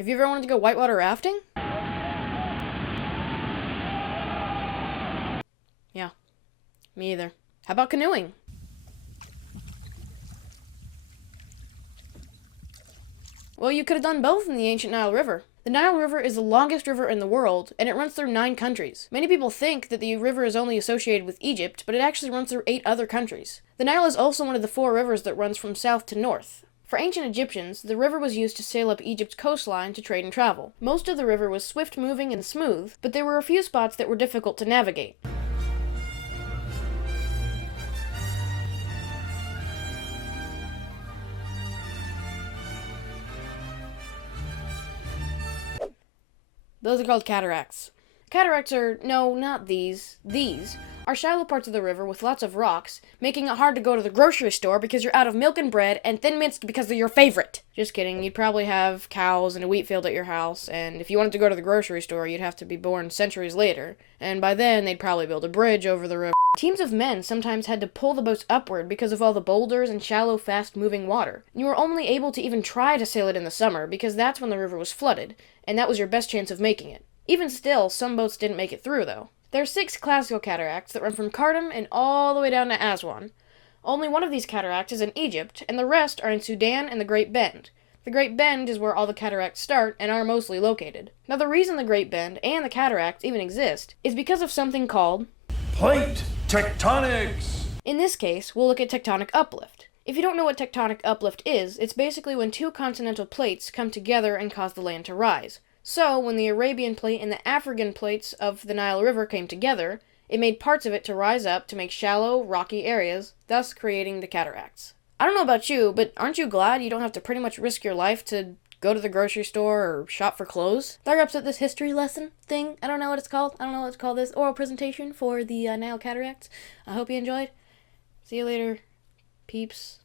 Have you ever wanted to go whitewater rafting? Yeah, me either. How about canoeing? Well, you could have done both in the ancient Nile River. The Nile River is the longest river in the world, and it runs through 9 countries. Many people think that the river is only associated with Egypt, but it actually runs through 8 other countries. The Nile is also one of the 4 rivers that runs from south to north. For ancient Egyptians, the river was used to sail up Egypt's coastline to trade and travel. Most of the river was swift-moving and smooth, but there were a few spots that were difficult to navigate. Those are called cataracts. Cataracts are, no, not these. These are shallow parts of the river with lots of rocks, making it hard to go to the grocery store because you're out of milk and bread and Thin Mints because they're your favorite. Just kidding, you'd probably have cows and a wheat field at your house, and if you wanted to go to the grocery store, you'd have to be born centuries later, and by then they'd probably build a bridge over the river. Teams of men sometimes had to pull the boats upward because of all the boulders and shallow, fast-moving water. You were only able to even try to sail it in the summer because that's when the river was flooded, and that was your best chance of making it. Even still, some boats didn't make it through, though. There are 6 classical cataracts that run from Khartoum and all the way down to Aswan. Only one of these cataracts is in Egypt, and the rest are in Sudan and the Great Bend. The Great Bend is where all the cataracts start and are mostly located. Now, the reason the Great Bend and the cataracts even exist is because of something called plate tectonics. In this case, we'll look at tectonic uplift. If you don't know what tectonic uplift is, it's basically when 2 continental plates come together and cause the land to rise. So, when the Arabian plate and the African plates of the Nile River came together, it made parts of it to rise up to make shallow, rocky areas, thus creating the cataracts. I don't know about you, but aren't you glad you don't have to pretty much risk your life to go to the grocery store or shop for clothes? That wraps up this history lesson thing. I don't know what it's called. I don't know what to call this oral presentation for the Nile cataracts. I hope you enjoyed. See you later, peeps.